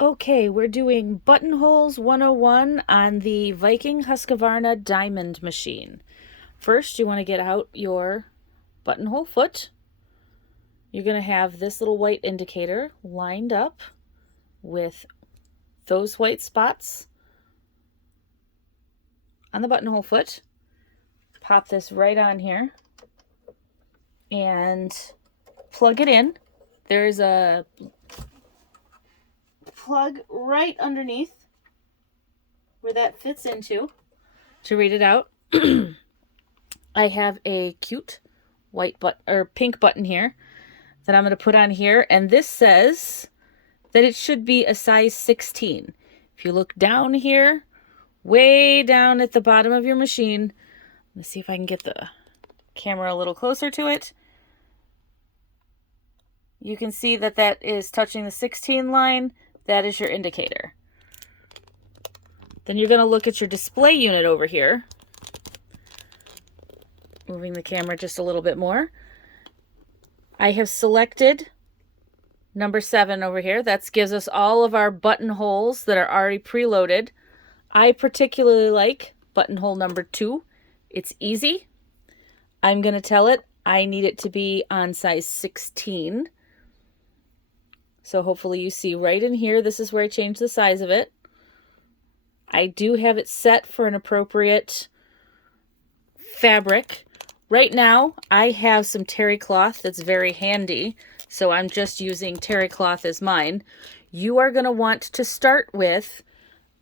Okay, we're doing Buttonholes 101 on the Viking Husqvarna Diamond machine. First, you want to get out your buttonhole foot. You're going to have this little white indicator lined up with those white spots on the buttonhole foot. Pop this right on here and plug it in. There's a plug right underneath where that fits into to read it out. I have a cute white pink button here that I'm going to put on here, and this says that it should be a size 16. If you look down here, way down at the bottom of your machine, let's see if I can get the camera a little closer to it. You can see that that is touching the 16 line. That is your indicator. Then you're going to look at your display unit over here. Moving the camera just a little bit more. I have selected number 7 over here. That gives us all of our buttonholes that are already preloaded. I particularly like buttonhole number 2. It's easy. I'm going to tell it I need it to be on size 16. So hopefully you see right in here, this is where I change the size of it. I do have it set for an appropriate fabric. Right now, I have some terry cloth that's very handy, so I'm just using terry cloth as mine. You are going to want to start with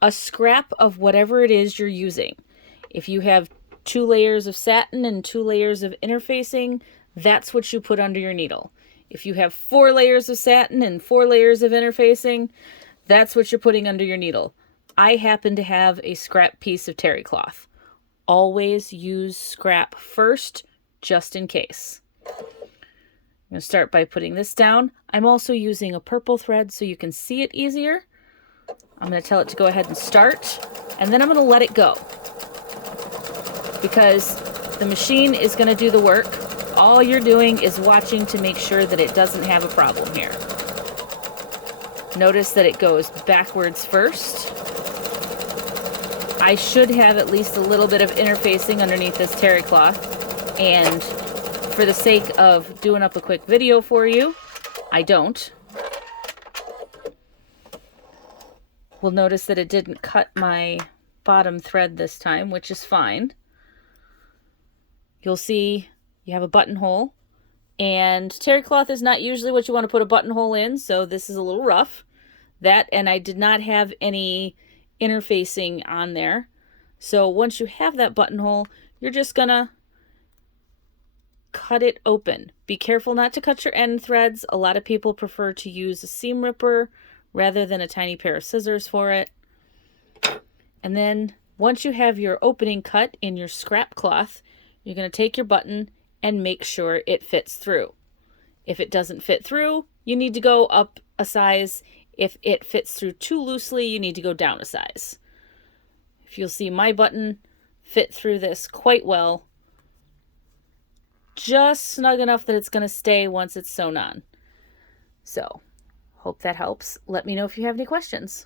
a scrap of whatever it is you're using. If you have 2 layers of satin and 2 layers of interfacing, that's what you put under your needle. If you have 4 layers of satin and 4 layers of interfacing, that's what you're putting under your needle. I happen to have a scrap piece of terry cloth. Always use scrap first, just in case. I'm going to start by putting this down. I'm also using a purple thread so you can see it easier. I'm going to tell it to go ahead and start, and then I'm going to let it go. Because the machine is going to do the work. All you're doing is watching to make sure that it doesn't have a problem here. Notice that it goes backwards first. I should have at least a little bit of interfacing underneath this terry cloth, and for the sake of doing up a quick video for you, I don't. We'll notice that it didn't cut my bottom thread this time, which is fine. You'll see you have a buttonhole, and terry cloth is not usually what you want to put a buttonhole in, so this is a little rough. That, and I did not have any interfacing on there. So once you have that buttonhole, you're just gonna cut it open. Be careful not to cut your end threads. A lot of people prefer to use a seam ripper rather than a tiny pair of scissors for it. And then once you have your opening cut in your scrap cloth, you're going to take your button and make sure it fits through. If it doesn't fit through, you need to go up a size. If it fits through too loosely, you need to go down a size. If you'll see, my button fit through this quite well. Just snug enough that it's going to stay once it's sewn on. So, hope that helps. Let me know if you have any questions.